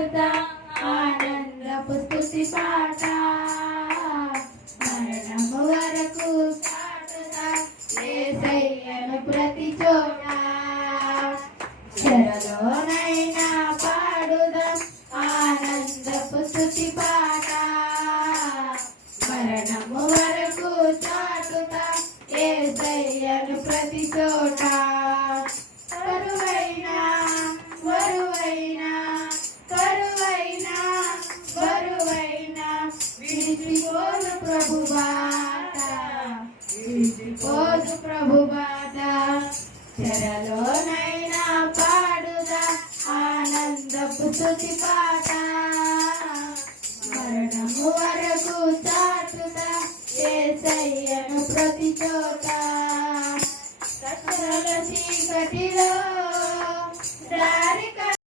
చాటుతా ఆనందపు స్తుతి పాట మరణము వరకు చాటుతా యేసయ్యను ప్రతి చోట చెరలోనైనా పాడుదాం ఆనందపు స్తుతి పాట మరణము వరకు చాటుతా యేసయ్యను ప్రతి చోట కరువైనా వరువైనా కరువైనా వరువైనా విడిచిపోదు ప్రభు బాట విడిచిపోదు ప్రభు బాట చెరలోనైనా పాడుదా ఆనందపు స్తుతి పాట మరణము వరకు చాటుదా యేసయ్యను ప్రతి చోట కష్టల చీకటిలో దారి